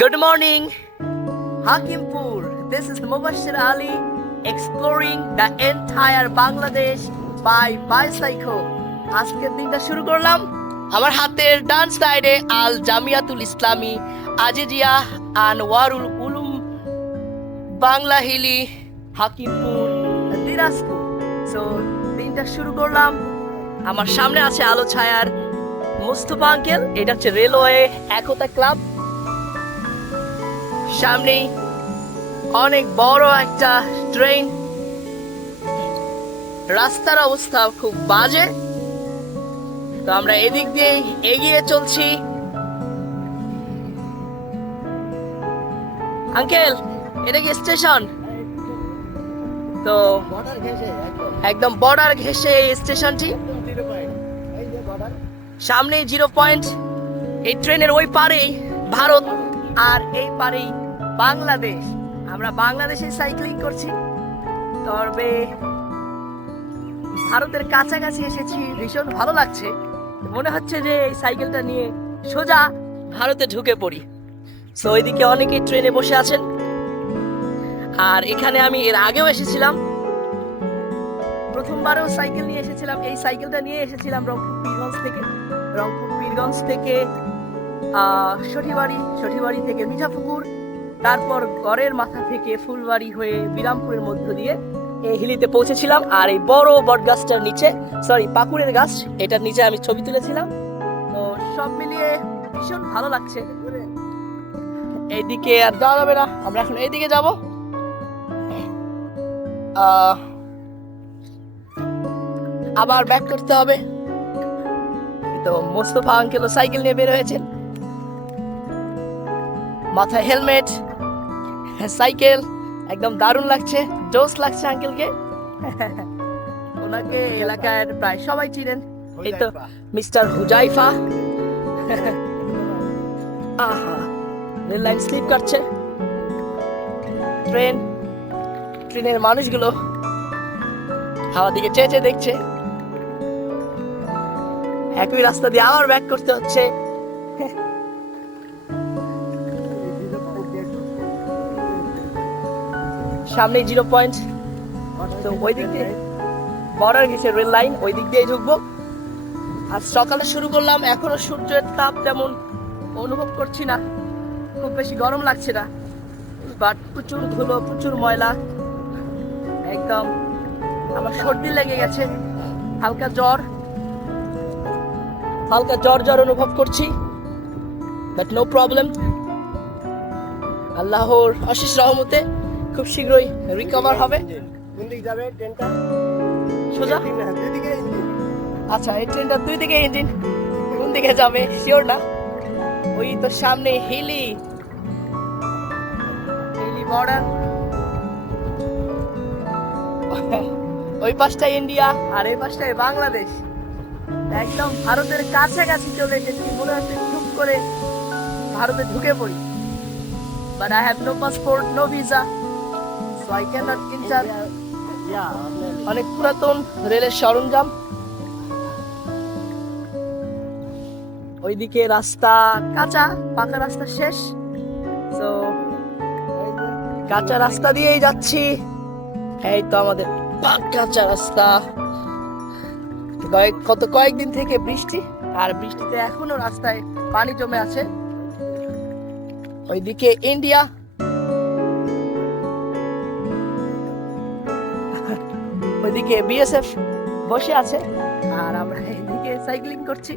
Good morning, Hakimpur. This is Mubashir Ali exploring the entire Bangladesh by bicycle. আজকের দিনটা শুরু করলাম আমার হাতের ডান সাইডে আল জামিয়াতুল ইসলামী আজিজিয়া আনওয়ারুল উলুম বাংলা হিলি হাকিমপুর দিনাজপুর। সো দিনটা শুরু করলাম। আমার সামনে আছে আলো ছায়ার মুস্তফা আঙ্কেল, এটা হচ্ছে রেলওয়ে একতা ক্লাব। সামনেই অনেক বড় একটা ট্রেন, রাস্তার অবস্থা খুব বাজে, তো আমরা এদিক দিয়ে এগিয়ে চলছি। আঙ্কেল, এটা কি স্টেশন? তো একদম বর্ডার ঘেঁষে এই স্টেশনটি, সামনে 0 পয়েন্ট। এই ট্রেনের ওই পারেই ভারত আর এই পারেই বাংলাদেশ। আমরা বাংলাদেশে সাইক্লিং করছি, তবে ভারতের কাছাকাছি এসেছি, ভীষণ ভালো লাগছে। মনে হচ্ছে যে এই সাইকেলটা নিয়ে সোজা ভারতে ঢুকে পড়ি। সো ওইদিকে অনেকেই ট্রেনে বসে আছেন, আর এখানে আমি এর আগেও এসেছিলাম। প্রথমবারেও সাইকেল নিয়ে এসেছিলাম, এই সাইকেলটা নিয়ে এসেছিলাম রংপুর পীরগঞ্জ থেকে সঠিবাড়ি থেকে মিঠাপুকুর, তারপর গড়ের মাথা থেকে ফুলবাড়ি হয়ে বিরামপুরের মধ্য দিয়ে এই হিলিতে পৌঁছেছিলাম। আর এই বড় বট গাছটার নিচে, পাকুড়ের গাছ, এটার নিচে আমি ছবি তুলেছিলাম। তো সব মিলিয়ে ভীষণ ভালো লাগছে। এইদিকে আর যাওয়া যাবে না, আমরা এখন এইদিকে যাব। আবার ব্যাক করতে হবে। তো মোস্তফা আঙ্কেলও সাইকেল নিয়ে বের হয়েছেন, মাথায় হেলমেট, সাইকেল, একদম দারুণ লাগছে, জোস লাগছে আঙ্কেলকে। ওনাকে এলাকার প্রায় সবাই চিনেন, এই তো মিস্টার হুজাইফা। আহা, রেল লাইন স্লিপ কাটছে, ট্রেনের মানুষগুলো আমার দিকে চেয়ে চেয়ে দেখছে। একই রাস্তা দিয়ে আবার ব্যাক করতে হচ্ছে। সামনে 0 পয়েন্ট, তো ওই দিক দিয়ে বর্ডার ঘেঁষে রেল লাইন, ওই দিক দিয়ে ঢুকবো। আর সকালে শুরু করলাম, এখনো সূর্যের তাপ তেমন অনুভব করছি না, খুব বেশি গরম লাগছে না, বাট প্রচুর ধুলো, প্রচুর ময়লা, একদম আমার সর্দি লেগে গেছে, হালকা জ্বর অনুভব করছি, বাট নো প্রবলেম। আল্লাহর অশেষ রহমতে খুব শীঘ্রই রিকভার হবে। সোজা? আচ্ছা, এই ট্রেনটা 2 দিকে ইঞ্জিন, কোন দিকে যাবে শিওর না। ওই তো সামনে হিলি বর্ডার, ওই পাশটায় ইন্ডিয়া আর এই পাশটায় বাংলাদেশ। একদম ভারতের কাছাকাছি চলে এসেছি, মনে হচ্ছে খুব করে ভারতে ঢুকে পড়ি। But I have no passport, no visa, so I cannot enter. অনেক পুরাতন রেলের সরঞ্জাম। ওইদিকে রাস্তা কাঁচা, পাকা রাস্তা শেষ। তো কাঁচা রাস্তা দিয়েই যাচ্ছি। এই তো আমাদের কাঁচা রাস্তা। কয়েকদিন থেকে বৃষ্টি, আর বৃষ্টিতে এখনো রাস্তায় পানি জমে আছে। ওইদিকে ইন্ডিয়া, ওইদিকে বিএসএফ বসে আছে, আর আমরা এদিকে সাইক্লিং করছি।